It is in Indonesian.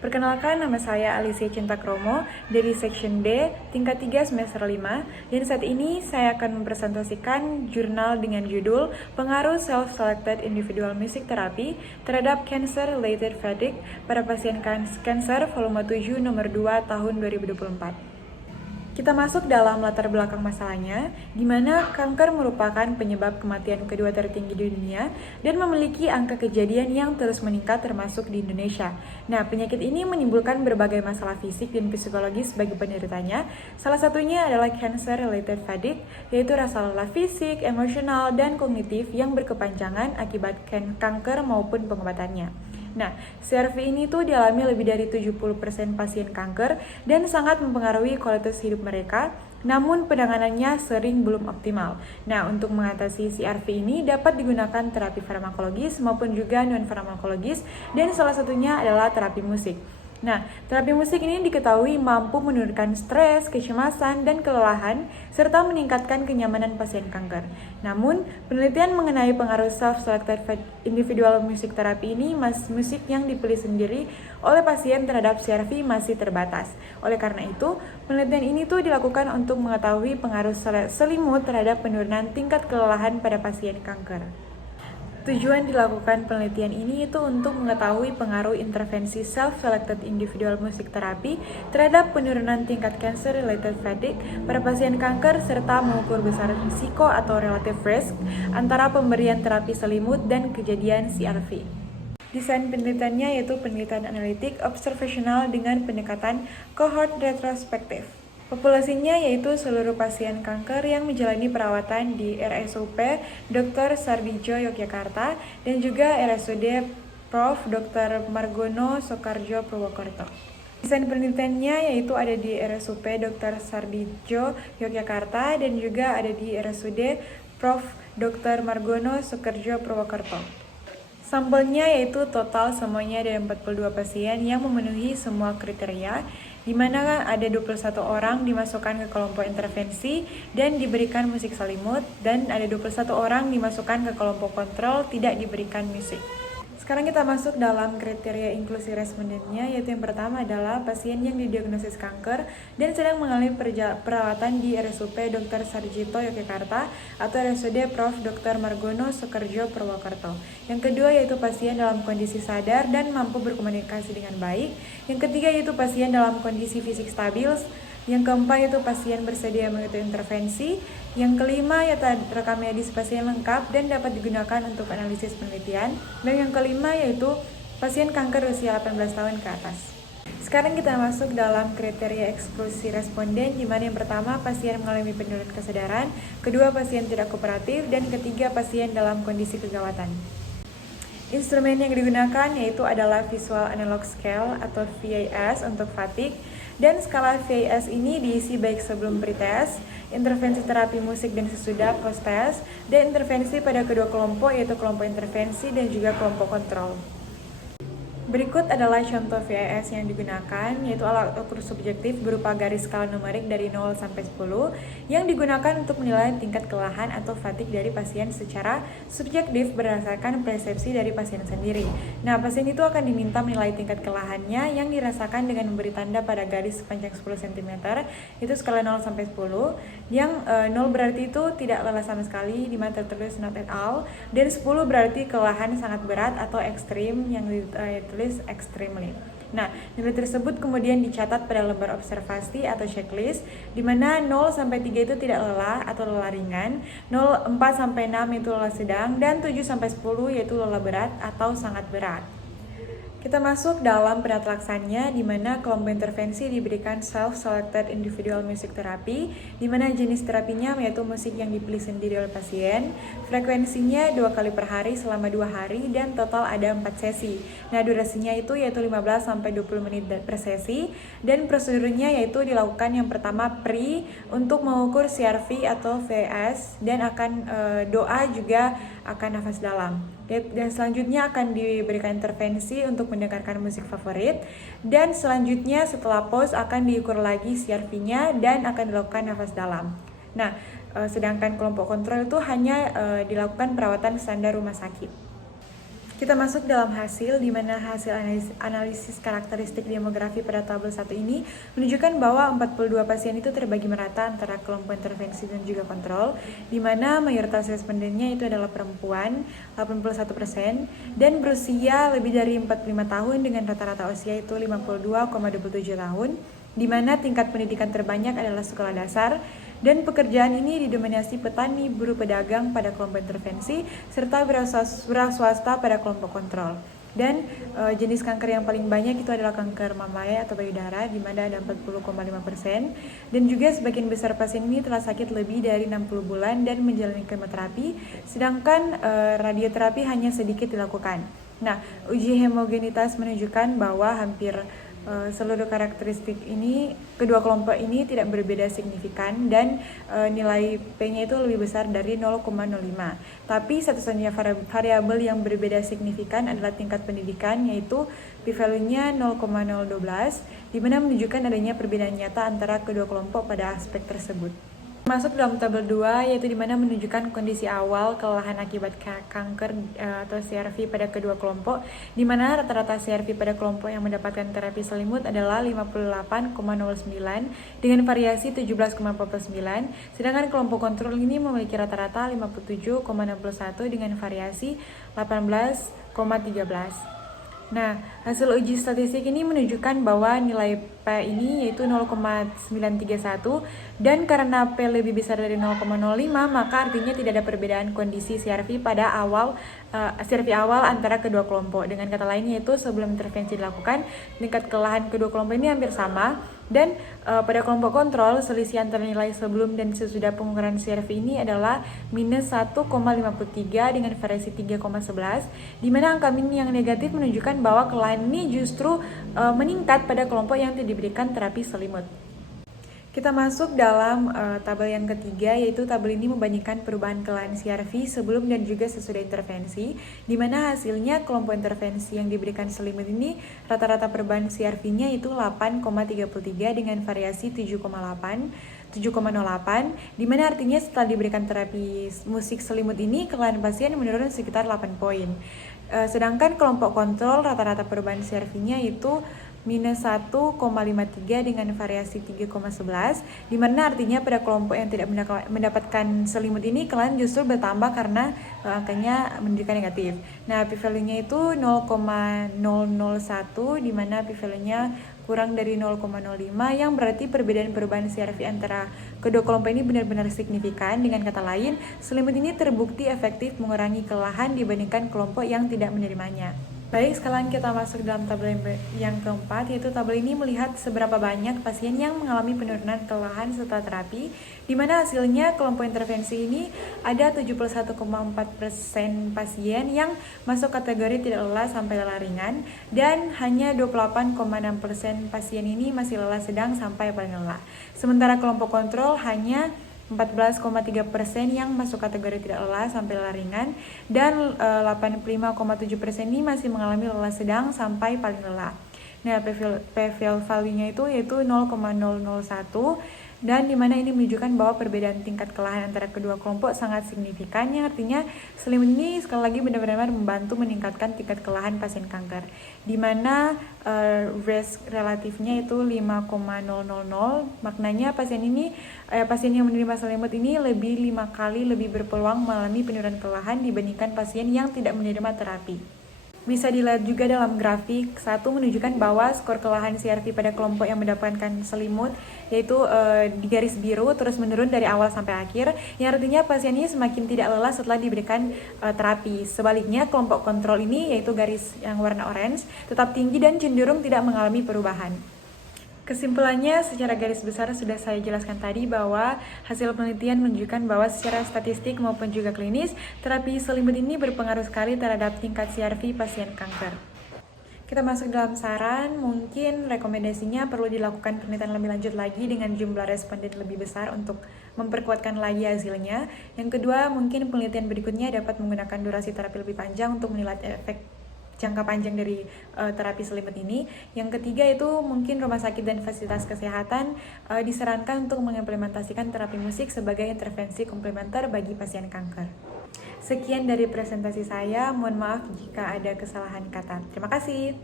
Perkenalkan, nama saya Alicia Cinta Kromo dari Section D, tingkat 3 semester 5, dan saat ini saya akan mempresentasikan jurnal dengan judul Pengaruh Self-Selected Individual Music Therapy terhadap Cancer-Related Fatigue pada pasien kanker volume 7 nomor 2 tahun 2024. Kita masuk dalam latar belakang masalahnya, di mana kanker merupakan penyebab kematian kedua tertinggi di dunia dan memiliki angka kejadian yang terus meningkat termasuk di Indonesia. Nah, penyakit ini menimbulkan berbagai masalah fisik dan psikologis bagi penderitanya. Salah satunya adalah cancer-related fatigue, yaitu rasa lelah fisik, emosional, dan kognitif yang berkepanjangan akibat kanker maupun pengobatannya. Nah, CRV ini tuh dialami lebih dari 70% pasien kanker dan sangat mempengaruhi kualitas hidup mereka, namun penanganannya sering belum optimal. Nah, untuk mengatasi CRV ini dapat digunakan terapi farmakologis maupun juga non-farmakologis, dan salah satunya adalah terapi musik. Nah, terapi musik ini diketahui mampu menurunkan stres, kecemasan, dan kelelahan, serta meningkatkan kenyamanan pasien kanker. Namun, penelitian mengenai pengaruh self-selected individual music therapy ini musik yang dipilih sendiri oleh pasien terhadap CRV masih terbatas. Oleh karena itu, penelitian ini tuh dilakukan untuk mengetahui pengaruh selimut terhadap penurunan tingkat kelelahan pada pasien kanker. Tujuan dilakukan penelitian ini itu untuk mengetahui pengaruh intervensi self-selected individual music therapy terhadap penurunan tingkat cancer-related fatigue pada pasien kanker serta mengukur besar risiko atau relative risk antara pemberian terapi selimut dan kejadian CRV. Desain penelitiannya yaitu penelitian analitik observasional dengan pendekatan cohort retrospektif. Populasinya yaitu seluruh pasien kanker yang menjalani perawatan di RSUP Dr. Sardijo Yogyakarta dan juga RSUD Prof. Dr. Margono Soekarjo Purwokerto. Desain penelitiannya yaitu ada di RSUP Dr. Sardijo Yogyakarta dan juga ada di RSUD Prof. Dr. Margono Soekarjo Purwokerto. Sampelnya yaitu total semuanya ada 42 pasien yang memenuhi semua kriteria, di mana ada 21 orang dimasukkan ke kelompok intervensi dan diberikan musik selimut, dan ada 21 orang dimasukkan ke kelompok kontrol tidak diberikan musik. Sekarang kita masuk dalam kriteria inklusi respondennya, yaitu yang pertama adalah pasien yang didiagnosis kanker dan sedang mengalami perawatan di RSUP Dr. Sarjito Yogyakarta atau RSUD Prof. Dr. Margono Soekarjo Purwokerto. Yang kedua yaitu pasien dalam kondisi sadar dan mampu berkomunikasi dengan baik. Yang ketiga yaitu pasien dalam kondisi fisik stabil. Yang keempat yaitu pasien bersedia mengikuti intervensi. Yang kelima yaitu rekam medis pasien lengkap dan dapat digunakan untuk analisis penelitian. Dan yang kelima yaitu pasien kanker usia 18 tahun ke atas. Sekarang kita masuk dalam kriteria eksklusi responden, di mana yang pertama pasien mengalami penurunan kesadaran, kedua pasien tidak kooperatif, dan ketiga pasien dalam kondisi kegawatan. Instrumen yang digunakan yaitu adalah Visual Analog Scale atau VAS untuk fatigue, dan skala VAS ini diisi baik sebelum pretest, intervensi terapi musik dan sesudah post-test, dan intervensi pada kedua kelompok yaitu kelompok intervensi dan juga kelompok kontrol. Berikut adalah contoh VAS yang digunakan, yaitu alat ukur subjektif berupa garis skala numerik dari 0 sampai 10 yang digunakan untuk menilai tingkat kelelahan atau fatigue dari pasien secara subjektif berdasarkan persepsi dari pasien sendiri. Nah, pasien itu akan diminta menilai tingkat kelelahannya yang dirasakan dengan memberi tanda pada garis sepanjang 10 cm, itu skala 0 sampai 10, yang 0 berarti itu tidak lelah sama sekali, di mana tertulis not at all, dan 10 berarti kelelahan sangat berat atau ekstrim yang ditulis extremely. Nah, nilai tersebut kemudian dicatat pada lembar observasi atau checklist, di mana 0 sampai 3 itu tidak lelah atau lelah ringan, 4 sampai 6 itu lelah sedang, dan 7 sampai 10 yaitu lelah berat atau sangat berat. Kita masuk dalam penata laksananya, di mana kelompok intervensi diberikan self-selected individual music therapy, di mana jenis terapinya yaitu musik yang dipilih sendiri oleh pasien, frekuensinya 2 kali per hari selama 2 hari, dan total ada 4 sesi. Nah, durasinya itu yaitu 15 sampai 20 menit per sesi, dan prosedurnya yaitu dilakukan yang pertama untuk mengukur CRV atau VAS, dan akan doa juga akan nafas dalam. Dan selanjutnya akan diberikan intervensi untuk mendengarkan musik favorit, dan selanjutnya setelah pause akan diukur lagi CRV-nya dan akan dilakukan nafas dalam. Nah, sedangkan kelompok kontrol itu hanya dilakukan perawatan standar rumah sakit. Kita masuk dalam hasil, di mana hasil analisis karakteristik demografi pada tabel 1 ini menunjukkan bahwa 42 pasien itu terbagi merata antara kelompok intervensi dan juga kontrol, di mana mayoritas respondennya itu adalah perempuan, 81%, dan berusia lebih dari 45 tahun dengan rata-rata usia itu 52,27 tahun, di mana tingkat pendidikan terbanyak adalah sekolah dasar, dan pekerjaan ini didominasi petani, buruh, pedagang pada kelompok intervensi, serta wira swasta pada kelompok kontrol. Dan jenis kanker yang paling banyak itu adalah kanker mamai atau payudara, di mana ada 40,5%. Dan juga sebagian besar pasien ini telah sakit lebih dari 60 bulan dan menjalani kemoterapi, sedangkan radioterapi hanya sedikit dilakukan. Nah, uji homogenitas menunjukkan bahwa hampir seluruh karakteristik ini, kedua kelompok ini tidak berbeda signifikan dan nilai P-nya itu lebih besar dari 0,05. Tapi satu-satunya variabel yang berbeda signifikan adalah tingkat pendidikan, yaitu p-value-nya 0,012, di mana menunjukkan adanya perbedaan nyata antara kedua kelompok pada aspek tersebut. Masuk dalam tabel 2, yaitu dimana menunjukkan kondisi awal kelelahan akibat kanker atau CRV pada kedua kelompok, dimana rata-rata CRV pada kelompok yang mendapatkan terapi selimut adalah 58,09 dengan variasi 17,49, sedangkan kelompok kontrol ini memiliki rata-rata 57,61 dengan variasi 18,13. Nah, hasil uji statistik ini menunjukkan bahwa nilai P ini yaitu 0,931, dan karena P lebih besar dari 0,05, maka artinya tidak ada perbedaan kondisi CRV pada CRV awal antara kedua kelompok. Dengan kata lain, yaitu sebelum intervensi dilakukan, tingkat kelelahan kedua kelompok ini hampir sama. Dan pada kelompok kontrol, selisih antara nilai sebelum dan sesudah pengukuran CRV ini adalah minus 1,53 dengan variasi 3,11, di mana angka min yang negatif menunjukkan bahwa kelelahan ini justru meningkat pada kelompok yang tidak diberikan terapi selimut. Kita masuk dalam tabel yang ketiga, yaitu tabel ini membandingkan perubahan kelelahan CRV sebelum dan juga sesudah intervensi, di mana hasilnya kelompok intervensi yang diberikan selimut ini rata-rata perubahan CRV-nya itu 8,33 dengan variasi 7,08, di mana artinya setelah diberikan terapi musik selimut ini, kelelahan pasien menurun sekitar 8 poin. Sedangkan kelompok kontrol rata-rata perubahan CRV-nya itu minus 1,53 dengan variasi 3,11, di mana artinya pada kelompok yang tidak mendapatkan selimut ini kelelahan justru bertambah karena angkanya menunjukkan negatif. Nah, p-value-nya itu 0,001, di mana p-value-nya kurang dari 0,05, yang berarti perbedaan perubahan CRV antara kedua kelompok ini benar-benar signifikan. Dengan kata lain, selimut ini terbukti efektif mengurangi kelelahan dibandingkan kelompok yang tidak menerimanya. Baik, sekarang kita masuk dalam tabel yang keempat, yaitu tabel ini melihat seberapa banyak pasien yang mengalami penurunan kelelahan setelah terapi, di mana hasilnya kelompok intervensi ini ada 71,4% pasien yang masuk kategori tidak lelah sampai lelah ringan, dan hanya 28,6% pasien ini masih lelah sedang sampai paling lelah. Sementara kelompok kontrol hanya 14,3% yang masuk kategori tidak lelah sampai lelah ringan, dan 85,7% ini masih mengalami lelah sedang sampai paling lelah. Nah, p-value-nya itu yaitu 0,001, dan dimana ini menunjukkan bahwa perbedaan tingkat kelelahan antara kedua kelompok sangat signifikan, yang artinya selimut ini sekali lagi benar-benar membantu meningkatkan tingkat kelelahan pasien kanker, dimana risk relatifnya itu 5,000, maknanya pasien yang menerima selimut ini 5 kali lebih berpeluang mengalami penurunan kelelahan dibandingkan pasien yang tidak menerima terapi. Bisa dilihat juga dalam grafik 1 menunjukkan bahwa skor kelelahan CRV pada kelompok yang mendapatkan selimut yaitu di garis biru terus menurun dari awal sampai akhir, yang artinya pasien ini semakin tidak lelah setelah diberikan terapi. Sebaliknya, kelompok kontrol ini yaitu garis yang warna orange tetap tinggi dan cenderung tidak mengalami perubahan. Kesimpulannya, secara garis besar sudah saya jelaskan tadi bahwa hasil penelitian menunjukkan bahwa secara statistik maupun juga klinis, terapi selimut ini berpengaruh sekali terhadap tingkat CRV pasien kanker. Kita masuk dalam saran, mungkin rekomendasinya perlu dilakukan penelitian lebih lanjut lagi dengan jumlah responden lebih besar untuk memperkuatkan lagi hasilnya. Yang kedua, mungkin penelitian berikutnya dapat menggunakan durasi terapi lebih panjang untuk menilai efek jangka panjang dari terapi selimut ini. Yang ketiga itu mungkin rumah sakit dan fasilitas kesehatan disarankan untuk mengimplementasikan terapi musik sebagai intervensi komplementer bagi pasien kanker. Sekian dari presentasi saya, mohon maaf jika ada kesalahan kata. Terima kasih.